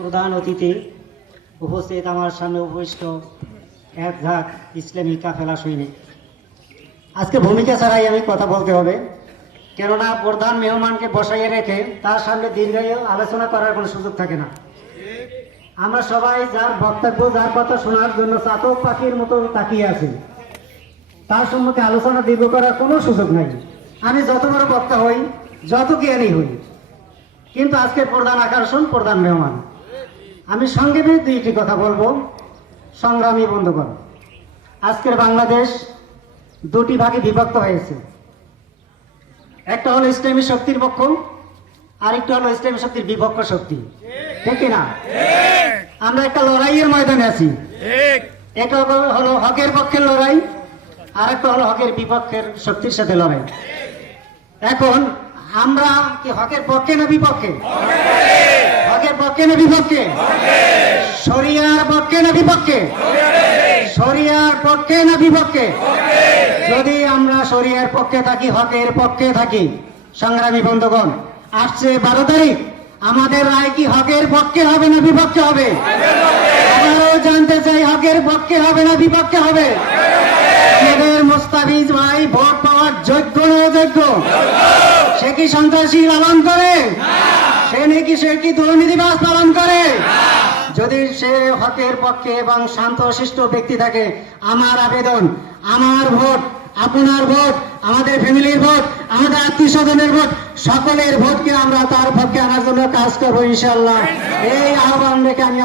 প্রধান অতিথি উপস্থিত, আমার সামনে উপবিষ্ট এক ঝাঁক ইসলামী কাফেলা সৈনিক। আজকে ভূমিকা ছাড়াই আমি কথা বলতে হবে, কেননা প্রধান মেহমানকে বসাইয়ে রেখে তার সামনে দীর্ঘায়ু আলোচনা করার কোনো সুযোগ থাকে না। আমরা সবাই যার বক্তব্য, যার কথা শোনার জন্য চাতক পাখির মতো তাকিয়ে আছি, তার সম্মুখে আলোচনা দীর্ঘ করার কোনো সুযোগ নাই। আমি যত বড় বক্তা হই, যত জ্ঞানী হই, কিন্তু আজকের প্রধান আকর্ষণ প্রধান মেহমান। আমি সংক্ষেপে দুইটি কথা বলবো। সংগ্রামী বন্ধুগণ, আজকের বাংলাদেশ দুটি ভাগে বিভক্ত হয়েছে। একটা হলো ইসলামী শক্তির পক্ষ, আরেকটা হলো ইসলামী শক্তির বিপক্ষ শক্তি, ঠিক না? আমরা একটা লড়াইয়ের ময়দানে আছি। একটা হলো হকের পক্ষের লড়াই, আর একটা হলো হকের বিপক্ষের শক্তির সাথে লড়াই। এখন আমরা কি হকের পক্ষে না বিপক্ষে? হকের পক্ষে না বিপক্ষে? শরিয়ার পক্ষে না বিপক্ষে? শরিয়ার পক্ষে না বিপক্ষে? যদি আমরা শরিয়ার পক্ষে থাকি, হকের পক্ষে থাকি, সংগ্রামী বন্ধুগণ, আসছে 12 তারিখ, আমাদের রায় কি হকের পক্ষে হবে না বিপক্ষে হবে? আবারও জানতে চাই, হকের পক্ষে হবে না বিপক্ষে হবে? আমাদের মোস্তাফিজ ভাই ভোট পাওয়ার যোগ্য না অযোগ্য? সে কি সন্ত্রাসী পালন করে? সে কি দুর্নীতিবাজ পালন করে? যদি সে হকের পক্ষে এবং শান্তশিষ্ট ব্যক্তি থাকে, আমার আবেদন, আমার ভোট, আপনার ভোট, আমাদের ফ্যামিলির ভোট, আমাদের আত্মীয় স্বজনের ভোট, সকলের ভোটকে আমরা তার পক্ষে আনার জন্য কাজ করবো ইনশাআল্লাহ। এই আহ্বান রেখে আমি